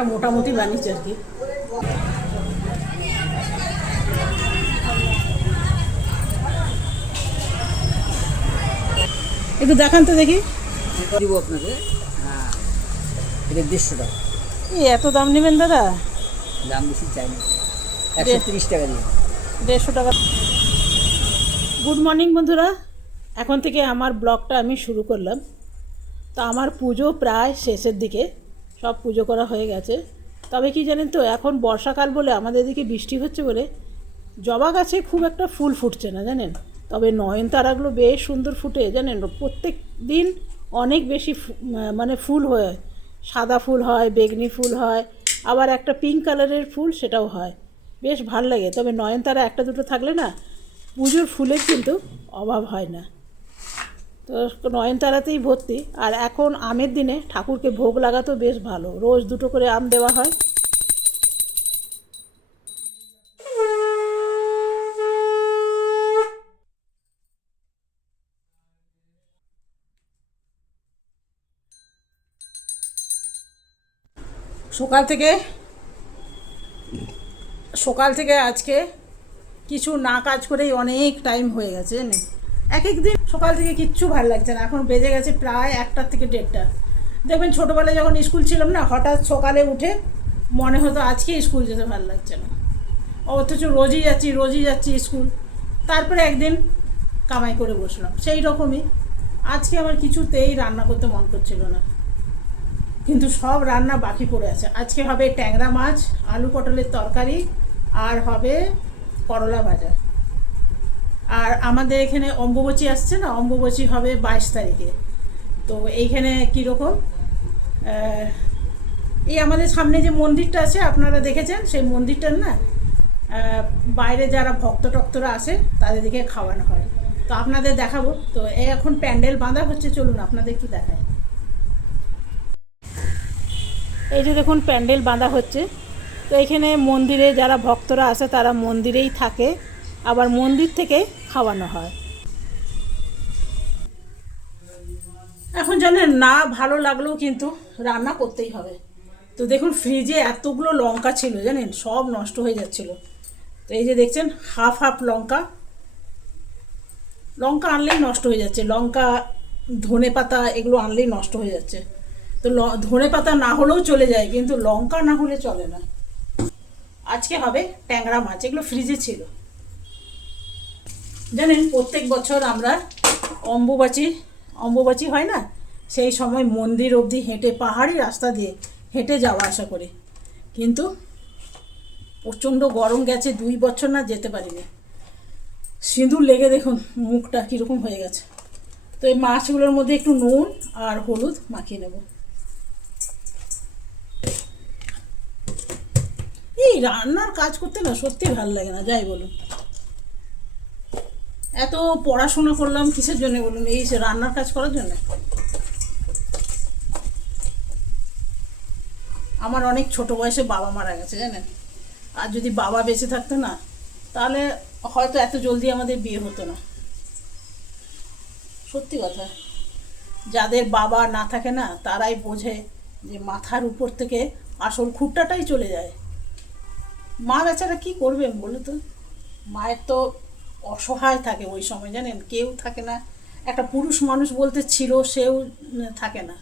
রান্নাটা মোটামুটি বানিয়েছি আর কি। একটু দেখান তো দেখি। দিব আপনাকে। হ্যাঁ, এটা 150 টাকা। এই এত দাম নেবেন দাদা? দাম বেশি চাই না, 130 টাকা দিয়ে। 150 টাকা। গুড মর্নিং বন্ধুরা, এখন থেকে আমার ব্লগটা আমি শুরু করলাম। তো আমার পুজো প্রায় শেষের দিকে, সব পুজো করা হয়ে গেছে। তবে কি জানেন তো, এখন বর্ষাকাল বলে আমাদের এদিকে বৃষ্টি হচ্ছে বলে জবা গাছে খুব একটা ফুল ফুটছে না জানেন। তবে নয়নতারাগুলো বেশ সুন্দর ফুটে জানেন, প্রত্যেক দিন অনেক বেশি মানে ফুল হয়। সাদা ফুল হয়, বেগনি ফুল হয়, আবার একটা পিঙ্ক কালারের ফুল সেটাও হয়, বেশ ভাল লাগে। তবে নয়নতারা একটা দুটো থাকলে না পুজোর ফুলের কিন্তু অভাব হয় না। তো নয়নতারাতেই ভর্তি। আর এখন আমের দিনে ঠাকুরকে ভোগ লাগাতেও বেশ ভালো, রোজ দুটো করে আম দেওয়া হয়। সকাল থেকে আজকে কিছু না কাজ করেই অনেক টাইম হয়ে গেছে জানেন। এক এক দিন সকাল থেকে কিচ্ছু ভালো লাগছে না। এখন বেজে গেছে প্রায় 1টা থেকে 1:30। দেখবেন ছোটোবেলায় যখন স্কুল ছিলাম না, হঠাৎ সকালে উঠে মনে হতো আজকে স্কুল যেতে ভালো লাগছে না, অথচ রোজই যাচ্ছি স্কুল। তারপরে একদিন কামাই করে বসলাম, সেই রকমই আজকে আমার কিছুতেই রান্না করতে মন করছিল না, কিন্তু সব রান্না বাকি পড়ে আছে। আজকে হবে ট্যাংরা মাছ, আলু পটলের তরকারি, আর হবে করলা ভাজা। আর আমাদের এখানে অম্বুবাচী আসছে না, অম্বুবাচী হবে 22 তারিখে। তো এইখানে কীরকম, এই আমাদের সামনে যে মন্দিরটা আছে আপনারা দেখেছেন, সেই মন্দিরটার না বাইরে যারা ভক্তরা আসে তাদেরকে খাওয়ানো হয়। তো আপনাদের দেখাবো। তো এই এখন প্যান্ডেল বাঁধা হচ্ছে, চলুন আপনাদের একটু দেখায়। এই যে দেখুন প্যান্ডেল বাঁধা হচ্ছে। তো এখানে মন্দিরে যারা ভক্তরা আসে তারা মন্দিরেই থাকে, আবার মন্দির থেকে খাওয়ানো হয়। এখন জানেন না, ভালো লাগলেও কিন্তু রান্না করতেই হবে। তো দেখুন ফ্রিজে এতগুলো লঙ্কা ছিল জানেন, সব নষ্ট হয়ে যাচ্ছিল। তো এই যে দেখছেন হাফ লঙ্কা আনলেই নষ্ট হয়ে যাচ্ছে। লঙ্কা, ধনে পাতা এগুলো আনলেই নষ্ট হয়ে যাচ্ছে। তো ধনে পাতা না হলেও চলে যায়, কিন্তু লঙ্কা না হলে চলে না। আজকে হবে ট্যাংরা মাছ, এগুলো ফ্রিজে ছিল জানেন। প্রত্যেক বছর আমরা অম্বুবাচী হয় না, সেই সময় মন্দির অবধি হেঁটে, পাহাড়ি রাস্তা দিয়ে হেঁটে যাওয়া আসা করি। কিন্তু প্রচণ্ড গরম গেছে, 2 বছর না যেতে পারিনি। সিঁদুর লেগে দেখুন মুখটা কীরকম হয়ে গেছে। তো এই মাছগুলোর মধ্যে একটু নুন আর হলুদ মাখিয়ে নেব। এই রান্নার কাজ করতে না সত্যি ভালো লাগে না, যাই বলুন। এত পড়াশোনা করলাম কিসের জন্য বলুন, এই রান্নার কাজ করার জন্য? আমার অনেক ছোট বয়সে বাবা মারা গেছে জানেন। আর যদি বাবা বেঁচে থাকতো না, তাহলে হয়তো এত জলদি আমাদের বিয়ে হতো না। সত্যি কথা, যাদের বাবা না থাকে না তারাই বোঝে যে মাথার উপর থেকে আসল খুঁটটাটাই চলে যায়। মা বেচারা কী করবেন বলো তো, মায়ের তো অসহায় থাকে ওই সময় জানেন, কেউ থাকে না। একটা পুরুষ মানুষ বলতে ছিল, সেও থাকে না।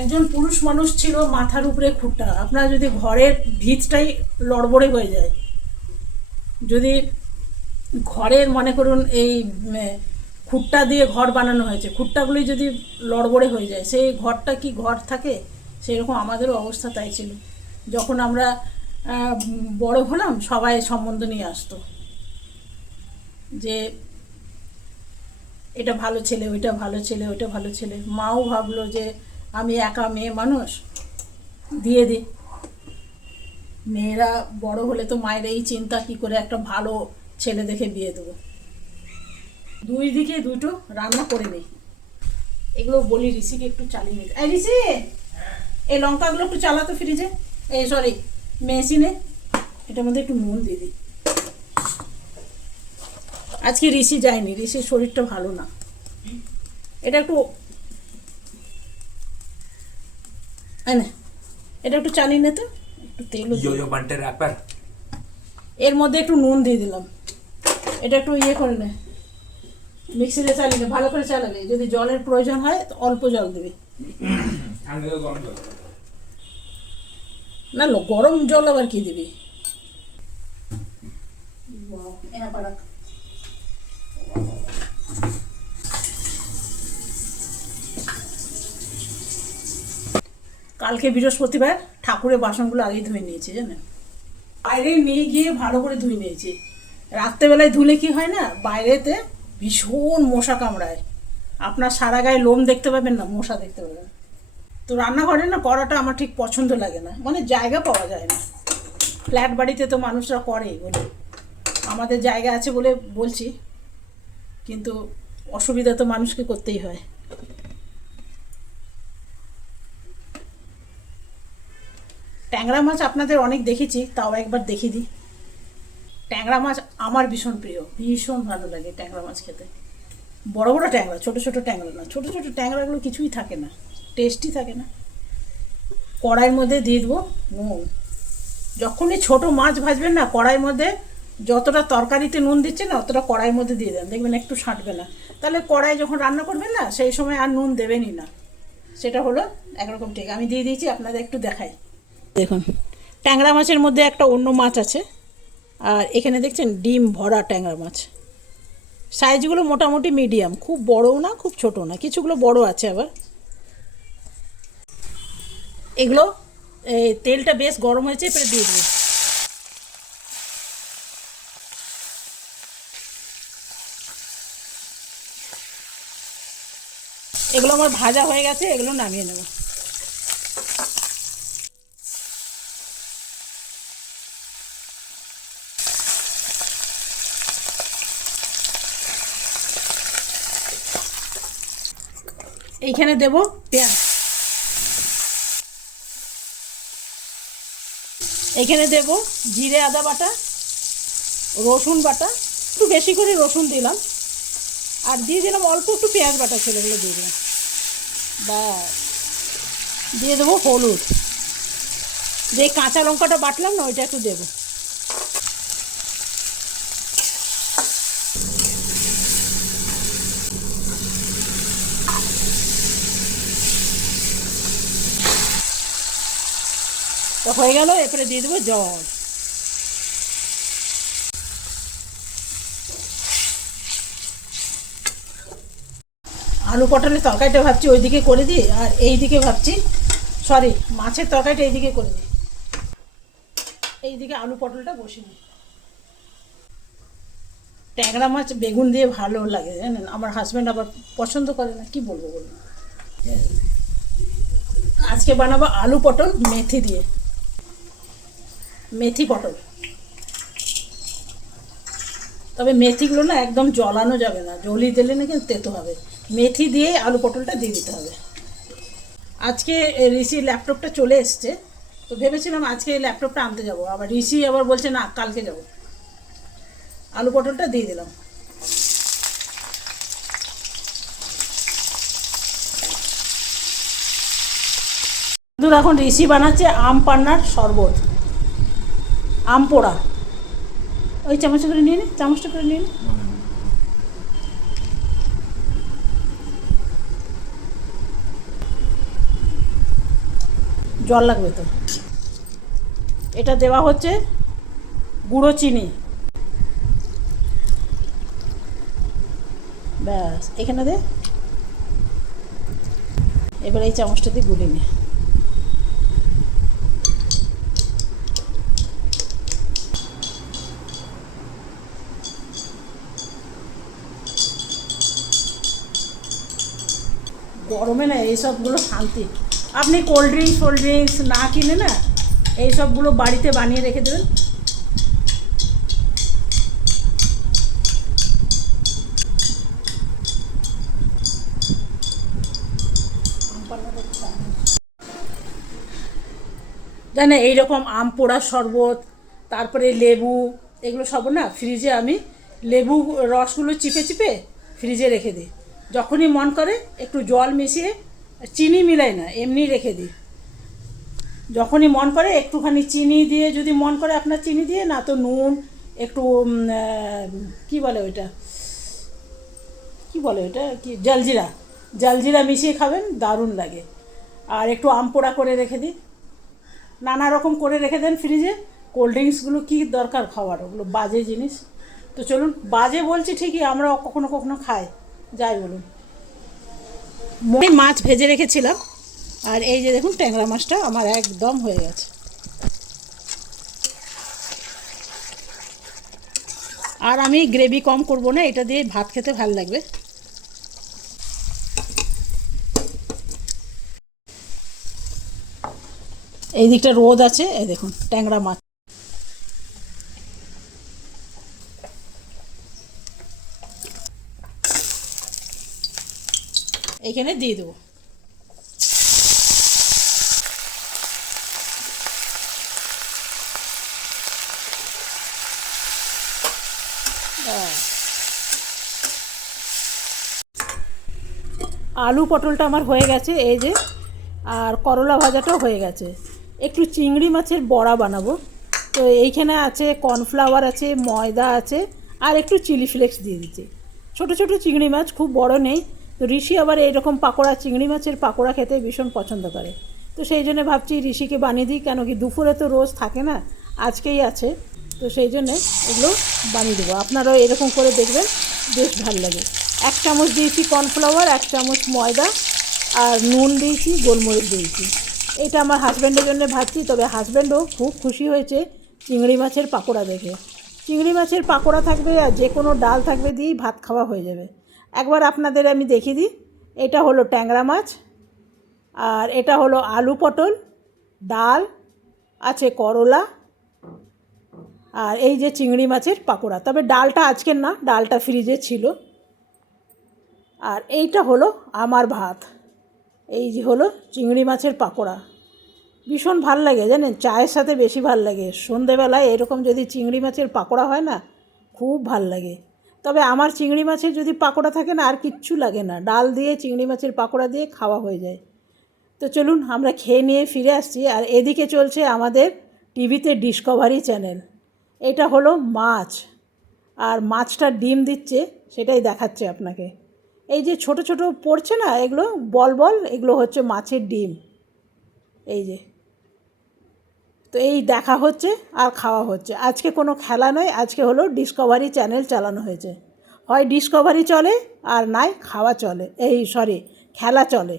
একজন পুরুষ মানুষ ছিল, মাথার উপরে খুঁটটা। আপনার যদি ঘরের ভিতটাই লড়বড়ে হয়ে যায়, যদি ঘরের মনে করুন এই খুঁটটা দিয়ে ঘর বানানো হয়েছে, খুঁটটাগুলি যদি লড়বড়ে হয়ে যায়, সেই ঘরটা কি ঘর থাকে? সেরকম আমাদেরও অবস্থা তাই ছিল। যখন আমরা বড় হলাম, সবাই সম্বন্ধ নিয়ে আসতো যে এটা ভালো ছেলে, ওইটা ভালো ছেলে, ওইটা ভালো ছেলে। মাও ভাবলো যে আমি একা মেয়ে মানুষ, দিয়ে দিই। মেয়েরা বড় হলে তো মায়ের এই চিন্তা, কী করে একটা ভালো ছেলে দেখে বিয়ে দেবো। 2 দিকে 2টো রান্না করে নিই। এগুলো বলি ঋষিকে একটু চালিয়ে নিতে। এই ঋষি, এই লঙ্কাগুলো একটু চালাতো ফ্রিজে, এই সরি মেশিনে। এটার মধ্যে একটু নুন দিয়ে দিই। আজকে ঋষি যায়নি, ঋষির শরীরটা ভালো না। এটা একটু হ্যাঁ না, এটা একটু চালিয়ে নে তো, একটু তেলও यो দে। यो बंटे रैपर এর মধ্যে একটু নুন দিয়ে দিলাম, এটা একটু ইয়ে করে নে, মিক্সিতে চালিয়ে নে, ভালো করে চালাবে। যদি জলের প্রয়োজন হয় তো অল্প জল দেবে। ठंडे का गरम कर না গরম জল আবার কি দিবি? কালকে বৃহস্পতিবার ঠাকুরের বাসনগুলো আগেই ধুয়ে নিয়েছি জানেন, বাইরে নিয়ে গিয়ে ভালো করে ধুয়ে নিয়েছি। রাত্রেবেলায় ধুলে কি হয় না, বাইরেতে ভীষণ মশা কামড়ায়, আপনার সারা গায়ে লোম দেখতে পাবেন না, মশা দেখতে পাবেন। তো রান্নাঘরে না করাটা আমার ঠিক পছন্দ লাগে না, মানে জায়গা পাওয়া যায় না। ফ্ল্যাট বাড়িতে তো মানুষরা করে বলে, আমাদের জায়গা আছে বলে বলছি, কিন্তু অসুবিধা তো মানুষকে করতেই হয়। ট্যাংরা মাছ আপনাদের অনেক দেখেছি, তাও একবার দেখিয়ে দিই। ট্যাংরা মাছ আমার ভীষণ প্রিয়, ভীষণ ভালো লাগে ট্যাংরা মাছ খেতে। বড় বড় ট্যাংরা, ছোট ছোট ট্যাংরা না, ছোট ছোট ট্যাংরাগুলো কিছুই থাকে না, টেস্টই থাকে না। কড়াইয়ের মধ্যে দিয়ে দেবো নুন। যখনই ছোট মাছ ভাজবেন না, কড়াইয়ের মধ্যে যতটা তরকারিতে নুন দিচ্ছে না অতটা কড়াইয়ের মধ্যে দিয়ে দেন, দেখবেন একটু সাঁটবে না। তাহলে কড়াই যখন রান্না করবেন না সেই সময় আর নুন দেবেনই না, সেটা হলো একরকম ঠিক। আমি দিয়ে দিয়েছি, আপনাদের একটু দেখাই। দেখুন ট্যাংরা মাছের মধ্যে একটা অন্য মাছ আছে, আর এখানে দেখছেন ডিম ভরা ট্যাংরা মাছ। সাইজগুলো মোটামুটি মিডিয়াম, খুব বড়ও না খুব ছোটও না, কিছুগুলো বড় আছে আবার। এগুলো এই তেলটা বেশ গরম হয়েছে, এবারে দিয়ে দেবো। এগুলো আমার ভাজা হয়ে গেছে, এগুলো নামিয়ে নেব। এইখানে দেব পেঁয়াজ, এখানে দেব জিরে আদা বাটা, রসুন বাটা, একটু বেশি করে রসুন দিলাম, আর দিয়ে দিলাম অল্প একটু পেঁয়াজ বাটা ছিল, এগুলো দিয়ে দিলাম। ব্যাস, দিয়ে দেবো হলুদ, যে কাঁচা লঙ্কাটা বাটলাম না ওইটা একটু দেবো। তো হয়ে গেল, এরপরে দিয়ে দেবো জল। আলু পটলের তরকারিটা ভাবছি ওইদিকে করে দিই, আর এইদিকে ভাবছি, সরি মাছের তরকারিটা এইদিকে করে দিই, এইদিকে আলু পটলটা বসিয়ে দিই। ট্যাংরা মাছ বেগুন দিয়ে ভালো লাগে জানেন, আমার হাজব্যান্ড আবার পছন্দ করে না, কি বলবো বলুন। আজকে বানাবো আলু পটল মেথি দিয়ে, মেথি পটল। তবে মেথিগুলো না একদম জ্বলানো যাবে না, জ্বলিয়ে দিলে না কিন্তু তেতো হবে। মেথি দিয়ে আলু পটলটা দিয়ে দিতে হবে। আজকে ঋষির ল্যাপটপটা চলে এসছে, তো ভেবেছিলাম আজকে এই ল্যাপটপটা আনতে যাব, আবার ঋষি আবার বলছে না কালকে যাব। আলু পটলটা দিয়ে দিলাম। বন্ধুরা এখন ঋষি বানাচ্ছে আম পান্নার শরবত, আম পোড়া। ওই চামচটা করে নিয়ে নে, চামচটা করে নিয়ে নে। জল লাগবে তো। এটা দেওয়া হচ্ছে গুঁড়ো চিনি, ব্যাস এখানে দে। এবার এই চামচটা দিয়ে গুলি নে। গরমে না এইসবগুলো শান্তি। আপনি কোল্ড ড্রিঙ্কস না কিনে না এইসবগুলো বাড়িতে বানিয়ে রেখে দেবেন। জানে এইরকম আম পোড়া শরবত, তারপরে লেবু, এগুলো সব না ফ্রিজে আমি লেবু রসগুলো চিপে চিপে ফ্রিজে রেখে দিই। যখনই মন করে একটু জল মিশিয়ে, চিনি মিলাই না, এমনি রেখে দিই। যখনই মন করে একটুখানি চিনি দিয়ে, যদি মন করে আপনার চিনি দিয়ে, না তো নুন একটু কী বলে ওইটা, কি বলে ওটা, কি জলজিরা, জলজিরা মিশিয়ে খাবেন, দারুণ লাগে। আর একটু আম পোড়া করে রেখে দিই, নানা রকম করে রেখে দেন ফ্রিজে। কোল্ড ড্রিঙ্কসগুলো কী দরকার খাওয়ার, ওগুলো বাজে জিনিস। তো চলুন, বাজে বলছি ঠিকই, আমরা কখনো কখনো খাই, যাই বলুন। মাছ ভেজে রেখেছিলাম, আর এই যে দেখুন ট্যাংরা মাছটা আমার একদম হয়ে গেছে। আর আমি গ্রেভি কম করব না, এটা দিয়ে ভাত খেতে ভালো লাগবে। এই দিকটা রোদ আছে, এই দেখুন ট্যাংরা মাছ। এইখানে দিয়ে দেবো। আলু পটলটা আমার হয়ে গেছে, এই যে, আর করলা ভাজাটাও হয়ে গেছে। একটু চিংড়ি মাছের বড়া বানাবো। তো এইখানে আছে কর্নফ্লাওয়ার আছে, ময়দা আছে, আর একটু চিলি ফ্লেক্স দিয়ে দিচ্ছি। ছোটো ছোটো চিংড়ি মাছ, খুব বড় নেই। তো ঋষি আবার এরকম পাকোড়া, চিংড়ি মাছের পাকোড়া খেতে ভীষণ পছন্দ করে। তো সেই জন্য ভাবছি ঋষিকে বানিয়ে দিই, কেন কি দুপুরে তো রোজ থাকে না, আজকেই আছে। তো সেই জন্যে এগুলো বানিয়ে দেবো। আপনারাও এরকম করে দেখবেন, বেশ ভালো লাগে। 1 চামচ দিয়েছি কর্নফ্লাওয়ার, 1 চামচ ময়দা, আর নুন দিয়েছি, গোলমরিচ দিয়েছি। এটা আমার হাজব্যান্ডের জন্য ভাবছি, তবে হাজব্যান্ডও খুব খুশি হয়েছে চিংড়ি মাছের পাকোড়া দেখে। চিংড়ি মাছের পাকোড়া থাকবে আর যে কোনো ডাল থাকবে, দিয়েই ভাত খাওয়া হয়ে যাবে। একবার আপনাদের আমি দেখিয়ে দিই। এটা হলো ট্যাংরা মাছ, আর এটা হলো আলু পটল, ডাল আছে, করলা, আর এই যে চিংড়ি মাছের পাকোড়া। তবে ডালটা আজকের না, ডালটা ফ্রিজে ছিল। আর এইটা হলো আমার ভাত। এই যে হলো চিংড়ি মাছের পাকোড়া, ভীষণ ভাল লাগে জানেন, চায়ের সাথে বেশি ভাল লাগে। সন্ধেবেলায় এরকম যদি চিংড়ি মাছের পাকোড়া হয় না, খুব ভাল লাগে। তবে আমার চিংড়ি মাছের যদি পাকোড়া থাকে না, আর কিচ্ছু লাগে না, ডাল দিয়ে চিংড়ি মাছের পাকোড়া দিয়ে খাওয়া হয়ে যায়। তো চলুন আমরা খেয়ে নিয়ে ফিরে আসছি। আর এদিকে চলছে আমাদের টিভিতে ডিসকভারি চ্যানেল। এটা হলো মাছ, আর মাছটা ডিম দিচ্ছে, সেটাই দেখাচ্ছে আপনাকে। এই যে ছোট ছোট পড়ছে না, এগুলো বল বল, এগুলো হচ্ছে মাছের ডিম। এই যে, তো এই দেখা হচ্ছে আর খাওয়া হচ্ছে। আজকে কোনো খেলা নয়, আজকে হলো ডিসকভারি চ্যানেল চালানো হয়েছে। হয় ডিসকভারি চলে, আর নাই খাওয়া চলে, খেলা চলে।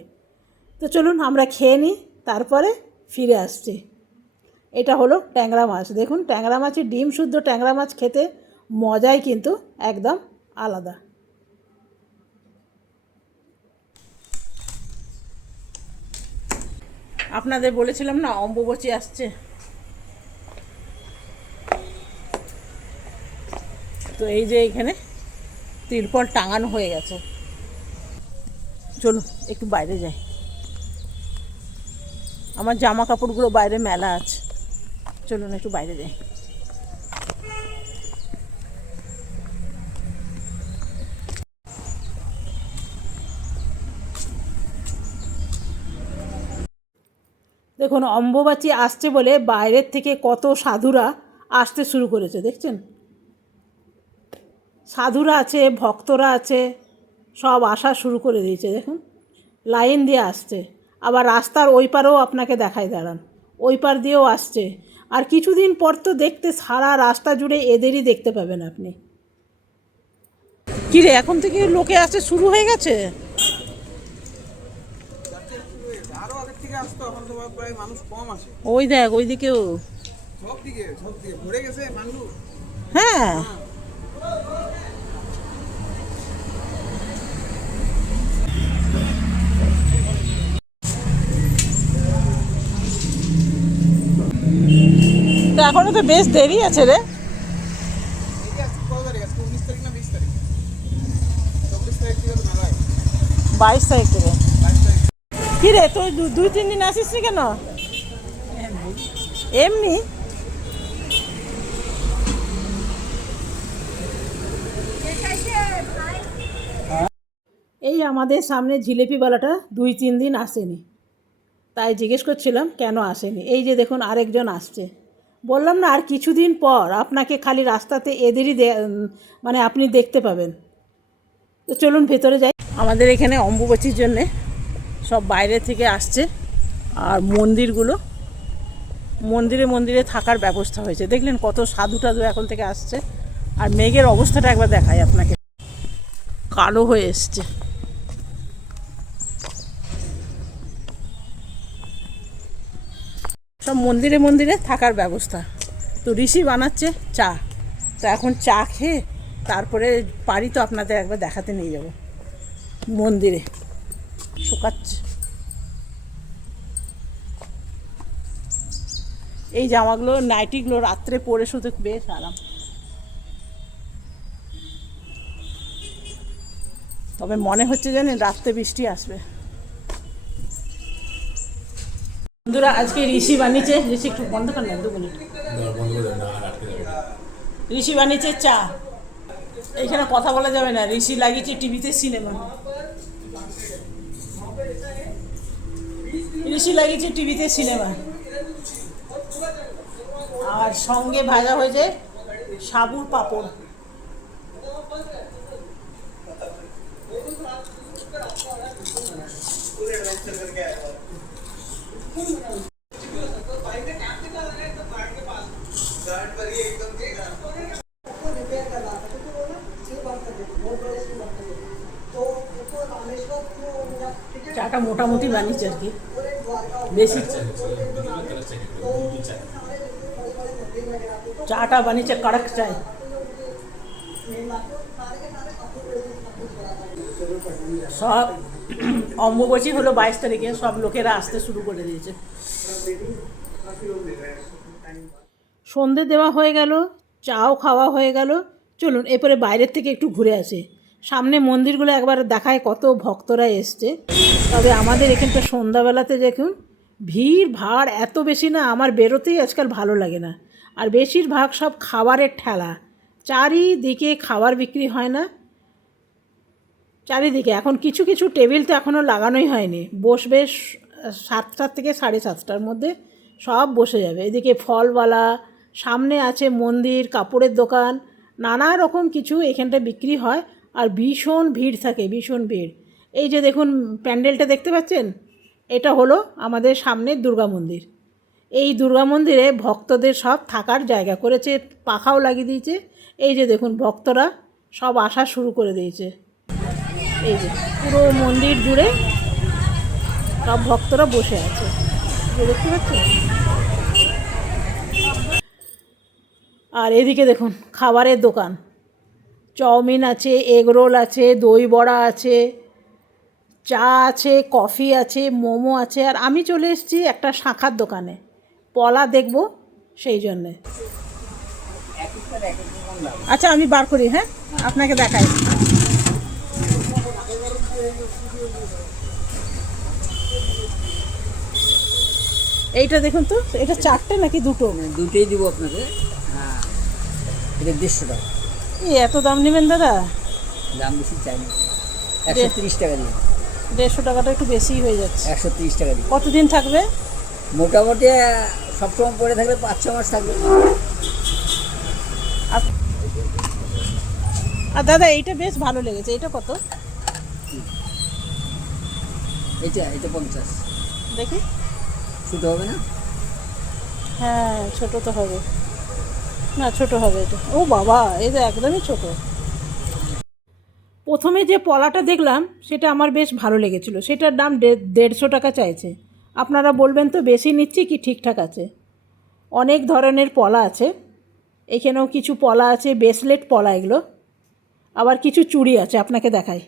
তো চলুন আমরা খেয়ে নিই, তারপরে ফিরে আসছি। এটা হলো ট্যাংরা মাছ, দেখুন ট্যাংরা মাছের ডিম শুদ্ধ ট্যাংরা মাছ খেতে মজাই কিন্তু একদম আলাদা। আপনাদের বলেছিলাম না অম্বুবাচী আসছে, তো এই যে এখানে তিরপল টাঙানো হয়ে গেছে। চলুন একটু বাইরে যাই, আমার জামা কাপড়গুলো বাইরে মেলা আছে। চলুন একটু বাইরে যাই। দেখুন অম্বুবাচী আসছে বলে বাইরের থেকে কত সাধুরা আসতে শুরু করেছে, দেখছেন? সাধুরা আছে, ভক্তরা আছে, সব আসা শুরু করে দিয়েছে। দেখুন লাইন দিয়ে আসছে। আবার রাস্তার ওই পারেও আপনাকে দেখায়, দাঁড়ান, ওই পার দিয়েও আসছে। আর কিছুদিন পর তো দেখতে সারা রাস্তা জুড়ে এদেরই দেখতে পাবেন আপনি। কী রে, এখন থেকে লোকে আসতে শুরু হয়ে গেছে? ওই দেখ, ওইদিকেও হ্যাঁ। তো এখনো তো বেশ দেরি আছে রে। 22 তারিখ থেকে। কি রে, তুই 2-3 দিন আসিস নি কেন? এমনি এই আমাদের সামনে জিলেপিওয়ালাটা 2-3 দিন আসেনি। তাই জিজ্ঞেস করছিলাম কেন আসেনি। এই যে দেখুন আরেকজন আসছে। বললাম না আর কিছুদিন পর আপনাকে খালি রাস্তাতে এদেরই মানে আপনি দেখতে পাবেন। তো চলুন ভেতরে যাই। আমাদের এখানে অম্বুবাচীর জন্যে সব বাইরে থেকে আসছে, আর মন্দিরে মন্দিরে থাকার ব্যবস্থা হয়েছে। দেখলেন কত সাধু টাধু এখন থেকে আসছে। আর মেঘের অবস্থাটা একবার দেখাই আপনাকে, কালো হয়ে এসছে। সব মন্দিরে মন্দিরে থাকার ব্যবস্থা। তো ঋষি বানাচ্ছে চা, তো এখন চা খেয়ে তারপরে পারি তো আপনাদের একবার দেখাতে নিয়ে যাব মন্দিরে। শুকাচ্ছে। এই জামাগুলো নাইটিগুলো রাত্রে পরে শুধু বেশ আরাম। তবে মনে হচ্ছে জানেন রাত্রে বৃষ্টি আসবে। বন্ধুরা আজকে ঋষি বানিয়েছে, ঋষি একটু বন্ধ কর না, 2 মিনিট। ঋষি বানিয়েছে চা। এইখানে কথা বলা যাবে না। ঋষি লাগিয়েছে টিভিতে সিনেমা। ঋষি লাগিয়েছে টিভিতে সিনেমা। আর সঙ্গে ভাজা হয়েছে সাবুর পাঁপড়। চাটা মোটামুটি বানিয়েছে আর কি, বেশি। চাটা বানিয়েছে কড়ক চাই। সব অম্বুবাচী হলো 22 তারিখে, সব লোকেরা আসতে শুরু করে দিয়েছে। সন্ধে দেওয়া হয়ে গেল, চাও খাওয়া হয়ে গেল। চলুন এরপরে বাইরের থেকে একটু ঘুরে আসি। সামনে মন্দিরগুলো একবার দেখায়, কত ভক্তরা এসছে। তবে আমাদের এখানটা সন্ধ্যাবেলাতে দেখুন ভিড় ভাড় এত বেশি না, আমার বেরোতেই আজকাল ভালো লাগে না। আর বেশিরভাগ সব খাবারের ঠেলা, চারিদিকে খাবার বিক্রি হয় না চারিদিকে। এখন কিছু কিছু টেবিল তো এখনও লাগানোই হয়নি, বসবে 7টা থেকে 7:30টার মধ্যে সব বসে যাবে। এদিকে ফলওয়ালা, সামনে আছে মন্দির, কাপড়ের দোকান, নানা রকম কিছু এখানটা বিক্রি হয়। আর ভীষণ ভিড় থাকে, ভীষণ ভিড়। এই যে দেখুন প্যান্ডেলটা দেখতে পাচ্ছেন, এটা হলো আমাদের সামনের দুর্গা মন্দির। এই দুর্গা মন্দিরে ভক্তদের সব থাকার জায়গা করেছে, পাখাও লাগিয়ে দিয়েছে। এই যে দেখুন ভক্তরা সব আসা শুরু করে দিয়েছে। এই যে পুরো মন্দির জুড়ে সব ভক্তরা বসে আছে, দেখতে পাচ্ছেন। আর এদিকে দেখুন খাবারের দোকান, চাউমিন আছে, এগ রোল আছে, দই বড়া আছে, চা আছে, কফি আছে, মোমো আছে। আর আমি চলে এসেছি একটা শাঁখার দোকানে, পলা দেখব সেই জন্যে। আচ্ছা আমি বার করি, হ্যাঁ আপনাকে দেখাই। এইটা দেখুন তো, এটা 4টে নাকি 2টো? দুটোই দিব আপনাকে। হ্যাঁ, এটা 150 টাকা। এত দাম নেবেন দাদা? দাম বেশি চাই না, 130 টাকা দিন। 150 টাকাটা একটু বেশিই হয়ে যাচ্ছে। 130 টাকা দিন। কতদিন থাকবে? মোটামুটি সবসময় পরে থাকলে 5-6 মাস থাকবে। আর দাদা এইটা বেশ ভালো লেগেছে, এটা কত? এটা 50। দেখি। ছোটো হবে না? হ্যাঁ ছোটো তো হবে না, ছোটো হবে এটা। ও বাবা, এই তো একদমই ছোটো। প্রথমে যে পলাটা দেখলাম সেটা আমার বেশ ভালো লেগেছিলো, সেটার দাম 150 টাকা চাইছে। আপনারা বলবেন তো বেশি নিচ্ছি কি ঠিকঠাক আছে? অনেক ধরনের পলা আছে, এখানেও কিছু পলা আছে, ব্রেসলেট পলা এগুলো। আবার কিছু চুড়ি আছে, আপনাকে দেখাই।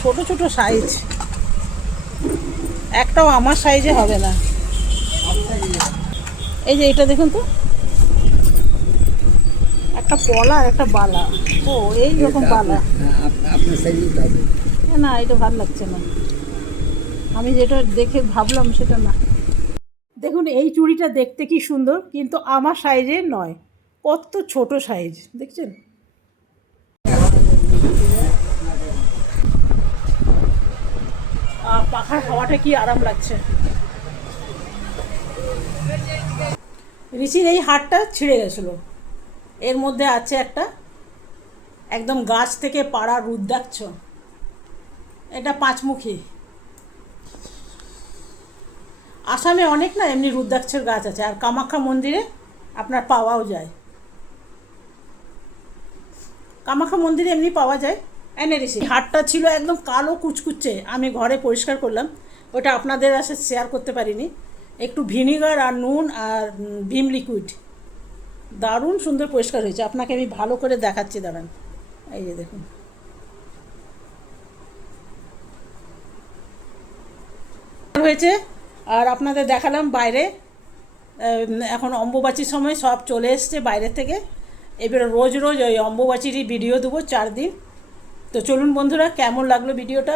ছোট ছোট সাইজ, একটাও আমার সাইজে হবে না। এই যে এটা দেখুন তো, একটা পলা আর একটা বালা। ও এই রকম বালা। আপনার সাইজই তো হবে না, এটা ভালো লাগছে না, আমি যেটা দেখে ভাবলাম সেটা না। দেখুন এই চুড়িটা দেখতে কি সুন্দর, কিন্তু আমার সাইজে নয়, কত ছোট সাইজ দেখছেন। আর পাখার হাওয়াটা কি আরাম লাগছে। ঋষির এই হাড়টা ছিঁড়ে গেছিলো, এর মধ্যে আছে একটা একদম গাছ থেকে পাড়া রুদ্রাক্ষ, এটা 5 মুখী। আসামে অনেক না এমনি রুদ্রাক্ষের গাছ আছে, আর কামাখ্যা মন্দিরে আপনার পাওয়াও যায়, কামাখ্যা মন্দিরে এমনি পাওয়া যায়। এনে রেসি হাটটা ছিল একদম কালো কুচকুচে, আমি ঘরে পরিষ্কার করলাম, ওটা আপনাদের আসে শেয়ার করতে পারিনি। একটু ভিনিগার আর নুন আর ভিম লিকুইড, দারুণ সুন্দর পরিষ্কার হয়েছে। আপনাকে আমি ভালো করে দেখাচ্ছি, দাঁড়ান। এই যে দেখুন, হয়েছে। আর আপনাদের দেখালাম বাইরে, এখন অম্বুবাচীর সময় সব চলে এসছে বাইরে থেকে, এবার রোজ রোজ ওই অম্বুবাচীরই ভিডিও দেবো 4 দিন। তো চলুন বন্ধুরা, কেমন লাগলো ভিডিওটা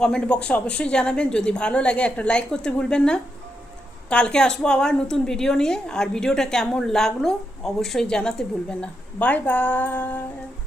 কমেন্ট বক্সে অবশ্যই জানাবেন। যদি ভালো লাগে একটা লাইক করতে ভুলবেন না। কালকে আসবো আবার নতুন ভিডিও নিয়ে, আর ভিডিওটা কেমন লাগলো অবশ্যই জানাতে ভুলবেন না। Bye bye.